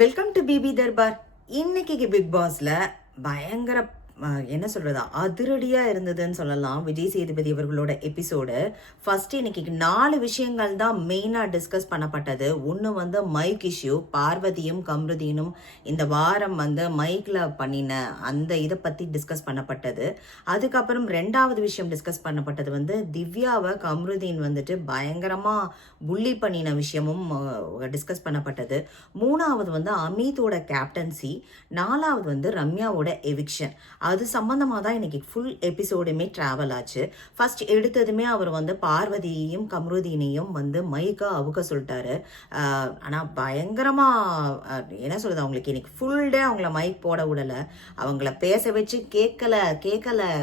Welcome to BP Darbar. இன்னைக்கு big பாஸ்ல பயங்கர என்ன சொல்றது, அதிரடியா இருந்ததுன்னு சொல்லலாம் விஜய் சேதுபதி அவர்களோட எபிசோடு. ஃபர்ஸ்ட் இன்னைக்கு 4 விஷயங்கள் தான் மெயினா டிஸ்கஸ் பண்ணப்பட்டது. ஒன்று வந்து மைக் இஷ்யூ, பார்வதியும் கம்ருதீனும் இந்த வாரம் வந்து மைக்ல பண்ணின அந்த இதை பத்தி டிஸ்கஸ் பண்ணப்பட்டது. அதுக்கப்புறம் 2வது விஷயம் டிஸ்கஸ் பண்ணப்பட்டது வந்து திவ்யாவை கம்ருதீன் வந்துட்டு பயங்கரமா புள்ளி பண்ணின விஷயமும் டிஸ்கஸ் பண்ணப்பட்டது. 3வது வந்து அமிதோட கேப்டன்சி. 4வது வந்து ரம்யாவோட எவிக்ஷன். அது சம்பந்தமாக தான் இன்னைக்கு ஃபுல் எபிசோடுமே ட்ராவல் ஆச்சு. ஃபர்ஸ்ட் எடுத்ததுமே அவர் வந்து பார்வதியையும் கம்ருதீனையும் வந்து மைக்கா அவுக்க சொல்லிட்டாரு. ஆனால் பயங்கரமாக என்ன சொல்றது, அவங்களுக்கு இன்னைக்கு ஃபுல் டே அவங்கள மைக் போட விடலை. அவங்கள பேச வச்சு கேட்கல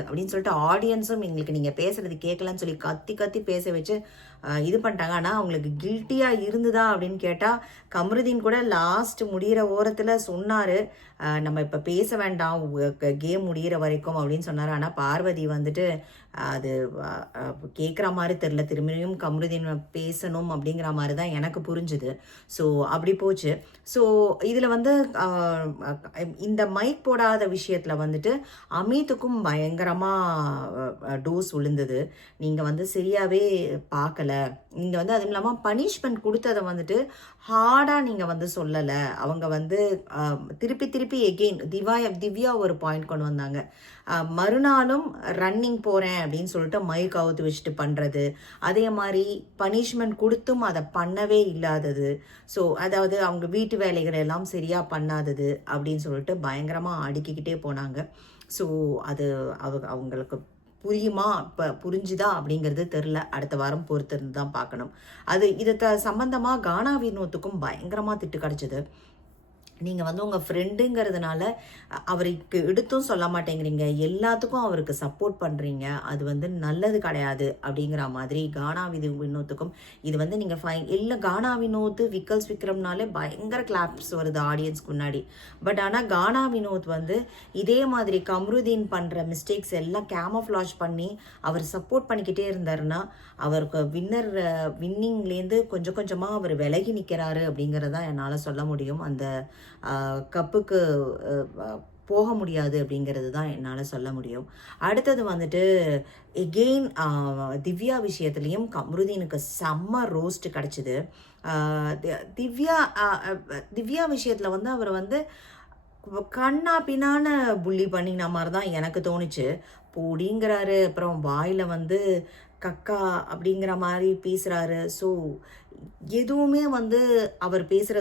அப்படின்னு சொல்லிட்டு ஆடியன்ஸும் எங்களுக்கு நீங்கள் பேசுறது கேட்கலன்னு சொல்லி கத்தி கத்தி பேச வச்சு இது பண்ணிட்டாங்க. ஆனால் அவங்களுக்கு கில்ட்டியாக இருந்துதா அப்படின்னு கேட்டால் கம்ருதீன் கூட லாஸ்ட் முடிகிற ஓரத்தில் சொன்னார், நம்ம இப்போ பேச வேண்டாம் கேம் முடிகிற வரைக்கும் அப்படின்னு சொன்னார். ஆனால் பார்வதி வந்துட்டு அது கேட்குற மாதிரி தெரில, திரும்பியும் கம்ருதீன் பேசணும் அப்படிங்கிற மாதிரி தான் எனக்கு புரிஞ்சுது. ஸோ அப்படி போச்சு. ஸோ இதில் வந்து இந்த மைக் போடாத விஷயத்தில் வந்துட்டு அமித்துக்கும் பயங்கரமாக டோஸ் விழுந்தது. நீங்கள் வந்து சரியாகவே பார்க்கல. நீங்கள் வந்து அதுவும் இல்லாமல் பனிஷ்மெண்ட் கொடுத்ததை வந்துட்டு ஹார்டாக நீங்கள் வந்து சொல்லலை. அவங்க வந்து திருப்பி எகெயின் திவ்யா ஒரு பாயிண்ட் கொண்டு வந்தாங்க. மறுநாளும் ரன்னிங் போகிறேன் அப்படின்னு சொல்லிட்டு மைக் அவுத்து வச்சுட்டு பண்ணுறது, அதே மாதிரி பனிஷ்மெண்ட் கொடுத்தும் அதை பண்ணவே இல்லாதது. ஸோ அதாவது அவங்க வீட்டு வேலைகள் எல்லாம் சரியாக பண்ணாதது அப்படின்னு சொல்லிட்டு பயங்கரமாக அடுக்கிக்கிட்டே போனாங்க. ஸோ அது அவங்களுக்கு புரியுமா, இப்போ புரிஞ்சுதா அப்படிங்கிறது தெரில. அடுத்த வாரம் பொறுத்திருந்து தான் பார்க்கணும். அது இதை சம்பந்தமாக கானா வினோத்துக்கும் பயங்கரமாக திட்டு கிடச்சிது. நீங்கள் வந்து உங்கள் ஃப்ரெண்டுங்கிறதுனால அவருக்கு எடுத்தும் சொல்ல மாட்டேங்கிறீங்க, எல்லாத்துக்கும் அவருக்கு சப்போர்ட் பண்ணுறீங்க, அது வந்து நல்லது கிடையாது அப்படிங்கிற மாதிரி கானா வினோத்துக்கும். இது வந்து நீங்கள் இல்லை கானா வினோத் விக்கல்ஸ் விக்ரம்னாலே பயங்கர கிளாப்ஸ் வருது ஆடியன்ஸ்க்கு முன்னாடி. பட் ஆனால் கானா வினோத் வந்து இதே மாதிரி கம்ருதீன் பண்ணுற மிஸ்டேக்ஸ் எல்லாம் கேமோஃப்ளாஷ் பண்ணி அவர் சப்போர்ட் பண்ணிக்கிட்டே இருந்தாருன்னா அவருக்கு வின்னிங்லேருந்து கொஞ்சம் கொஞ்சமாக அவர் விலகி நிற்கிறாரு அப்படிங்கிறதான் என்னால் சொல்ல முடியும். அந்த கப்புக்கு போக முடியாது அப்படிங்கிறது தான் என்னால் சொல்ல முடியும். அடுத்தது வந்துட்டு எகெயின் திவ்யா விஷயத்துலேயும் கம்ருதீனுக்கு செம்ம ரோஸ்ட் கிடச்சிது. திவ்யா விஷயத்தில் வந்து அவர் வந்து கண்ணா பின்னான புள்ளி பண்ணின மாதிரி தான் எனக்கு தோணுச்சு. பொடிங்கிறாரு, அப்புறம் வாயில் வந்து கக்கா அப்படிங்கிற மாதிரி பேசுகிறாரு. ஸோ எதுவுமே வந்து அவர் பேசுகிற